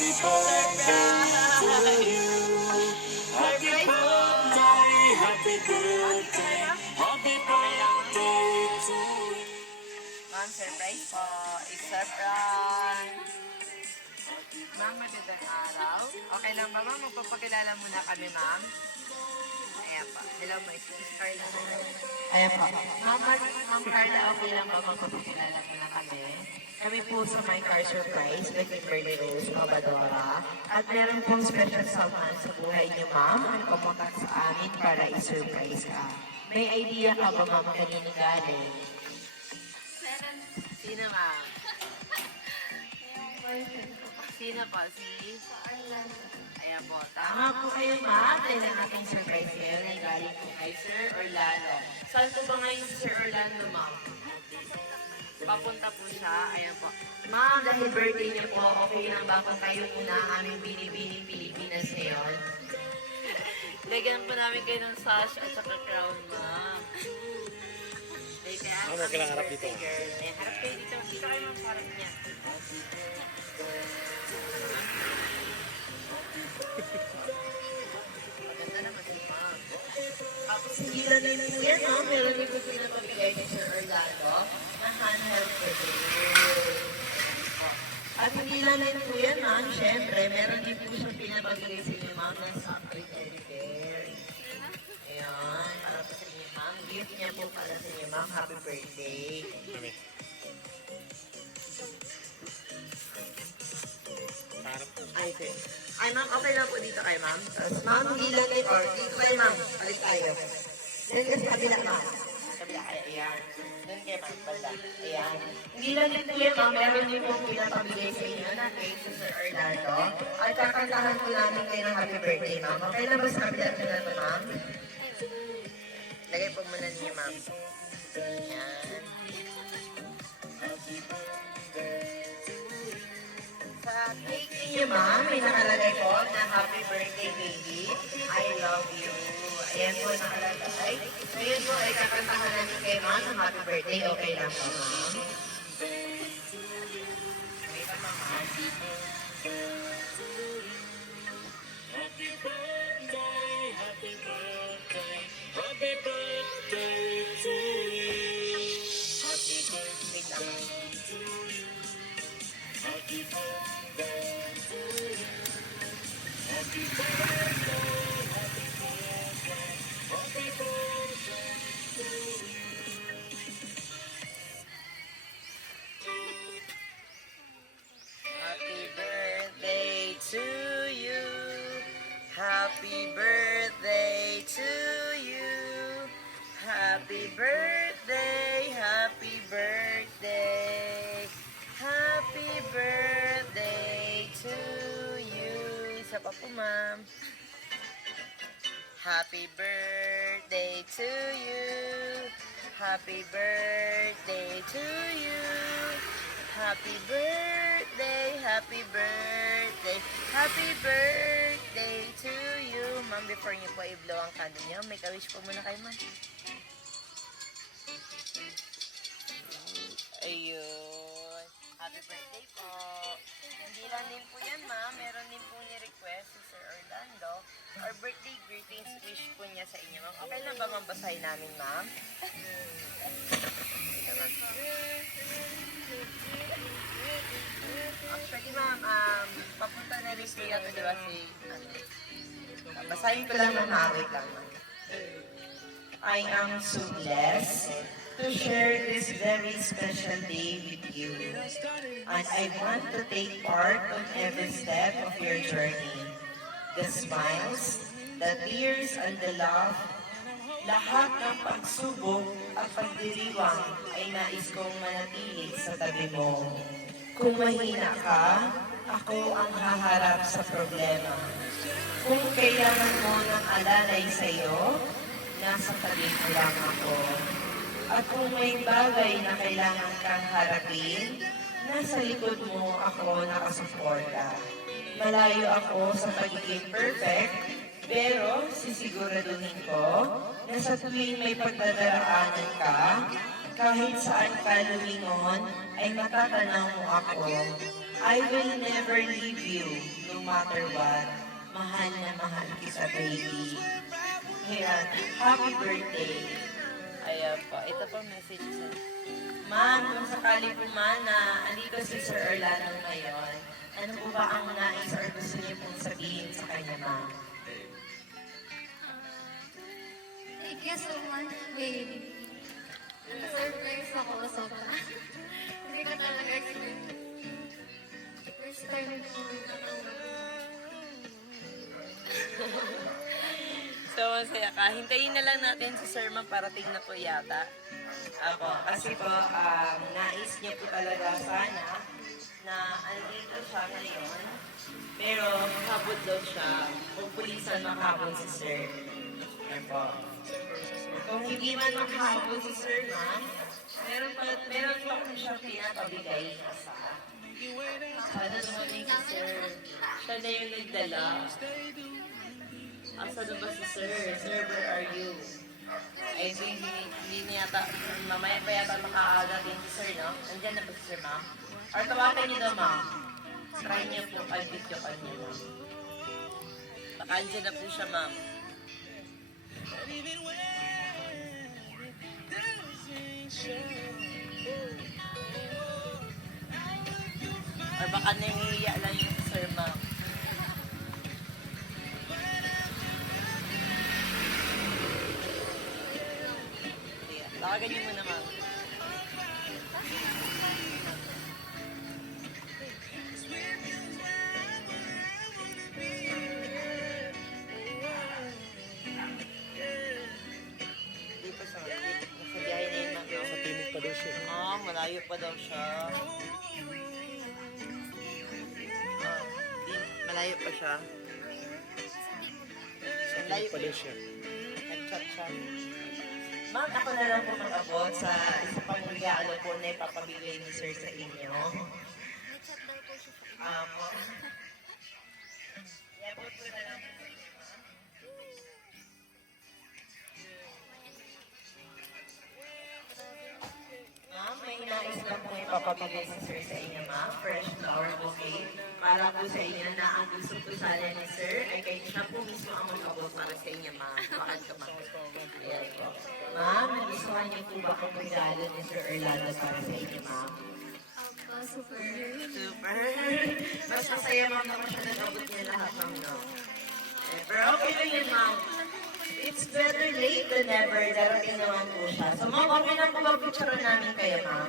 Ma'am, surprise po. It's surprise. Ma'am, magandang araw. Okay lang ba, ma'am? Magpapakilala muna kami, ma'am. Ayan pa. Hello, Miss Carla. Ayan pa. Ma'am Carla, okay lang ba magpapakilala muna kami? Kami po sa My Car Surprise with Kimberly Rose Pabadora. At meron pong special someone sa buhay niyo, ma'am, ang pumunta sa amin para i-surprise ka. May idea ka ba, ma'am, kanino galing? Sino, ma'am? Sino po? Si? Ayan po. Tama po kayo, ma'am. Dahil ang ating surprise ngayon ay galing po kay Sir Orlando. Saan po ba ngayon si Sir Orlando, ma'am? Papunta po siya. Ayan po. Ma'am, dahil birthday niyo po, okay lang ba kung kayo muna ang aming binibining Pilipinas ngayon? Lagyan po namin kayo ng sash at saka crown, ma'am. Ano kailangan harap dito? Eh, harap kayo dito. Dito kayo ma'am, harap niya. Maganda naman si ma'am. Tapos hindi lang din po yan, ma'am. Meron din po pinapabigay ni Sir Orlando na handheld produce. At hindi lang din po yan, ma'am. Siyempre, meron din po siyang pinapabigay sa inyo, ma'am, ng Sapri Teddy Bear. Ayan, para po sa inyo, ma'am. Gift niya po para sa inyo, ma'am. Happy birthday. Ay, okay. Ay, ma'am, okay lang po dito kayo, ma'am. Tapos, ma'am, hindi lang din, or dito kayo, ma'am. Balik tayo. Doon ka sa kabila, ma'am. Kabila kayo, ayan. Doon kayo, ma'am, banda. Ayan. Hindi lang din po yan, ma'am. Meron din po pinapabigay sa inyo na kay Sir Orlando. At kakantahan po namin kayo ng happy birthday, ma'am. Okay lang ba sa kabila nyo na ito, ma'am? Lagay po muna niyo, ma'am. Ayan. Sa cake niyo, ma'am, may nakalagay po na happy birthday, baby. I love you. Ayan po nakalagay. Ngayon po ay kakantahan namin kay ma'am ng happy birthday. Okay lang po, ma'am. Okay pa, ma'am. Happy birthday, happy birthday, happy birthday to you. Happy birthday to you. Happy birthday to you. Happy birthday, happy birthday, happy birthday to you. Happy birthday to you. Happy birthday to you. Happy birthday, happy birthday. Happy birthday to you. Isa pa po, ma'am. Happy birthday to you. Happy birthday to you. Happy birthday, happy birthday, happy birthday to you. Ma'am, before niyo po i-blow ang candle niyo, make a wish po muna kayo, ma'am. Ayun. Happy birthday po. Hindi lang din po yan, ma'am. Meron din po ni-request si Sir Orlando. Our birthday greetings wish po niya sa inyo, ma'am. Okay lang ba, ma'am, basahin namin, ma'am? Actually, ma'am, papunta na rin siya ito, di ba, si, basahin ko lang ng hawig lang, ma'am. I am so blessed to share this very special day with you. And I want to take part on every step of your journey. The smiles, the tears, and the love, lahat ng pagsubok at pagdiriwang ay nais kong manatili sa tabi mo. Kung mahina ka, ako ang haharap sa problema. Kung kailangan mo ng alalay sa iyo, nasa tabi mo lang ako. At kung may bagay na kailangan kang harapin, nasa likod mo ako nakasuporta. Malayo ako sa pagiging perfect, pero sisiguraduhin ko na sa tuwing may pagdadaraanan ka, Kahit saan ka lumingon, ay matatanaw mo ako. I will never leave you, no matter what. Mahal na mahal kita, baby. Ayan, happy birthday. Ayan po. Ito po message sir. Ma'am, kung sakali po man na andito si Sir Orlando ngayon, ano po ba ang nais or gusto niyo pong sabihin sa kanya, ma'am? Thank you so much, baby. Na-surprise ako sobra. Hindi ko talaga expect. First time ko natawa. So, masaya ka. Hintayin na lang natin si Sir magparating na po yata. Ako, kasi po, nais niyo po talaga sana na andito siya ngayon. Pero habol daw siya, kung pulisan makahabol si Sir. Yan po. Kung hindi man makahabol si Sir, ma'am, meron pa po siyang pinapabigay na sa sana dumating si Sir. Siya na yung nagdala. Asa na ba si Sir? Sir, where are you? Ay, hindi niya yata, mamaya pa yata makakagating si Sir, no? Nandiyan na ba si Sir, ma'am? Or tawagan niyo daw, ma'am. Try niyo po, video kanya, ma'am. Baka andyan na po siya, ma'am. Or baka nangihiya lang yung si Sir, ma'am. Sige, tawagan niyo muna, ma'am. Hindi pa sa nasa biyahe na yun, ma'am. Sa timog pa daw siya. Ah, malayo pa daw siya. Ah, malayo pa siya. Malayo Pa daw siya. Nag-chat siya. Ma'am, ako na lang po mag-abot sa isa pang regalo po na ipapabigay ni Sir sa inyo. May-chat daw po siya sa Po. I-abot ko na lang po sa inyo. Ma'am, may nais lang po ipapabigay si Sir sa inyo, ma'am. Fresh flower bouquet. Para po sa inyo na ang gusto po sana ni Sir ay kay siya po mismo ang mag-abot para sa inyo, ma'am. Bakit ka, ma'am? Ayan po. Ma'am, nagustuhan niyo po ba kung regalo ni Sir Orlando para sa inyo, ma'am? Opo, super. Super. Mas masaya, ma'am, naman siya nag-abot niya lahat, ma'am, no? Eh, pero okay lang yun, ma'am. It's better late than never. Darating naman po siya. So, ma'am, okay lang po ba picture namin kayo, ma'am?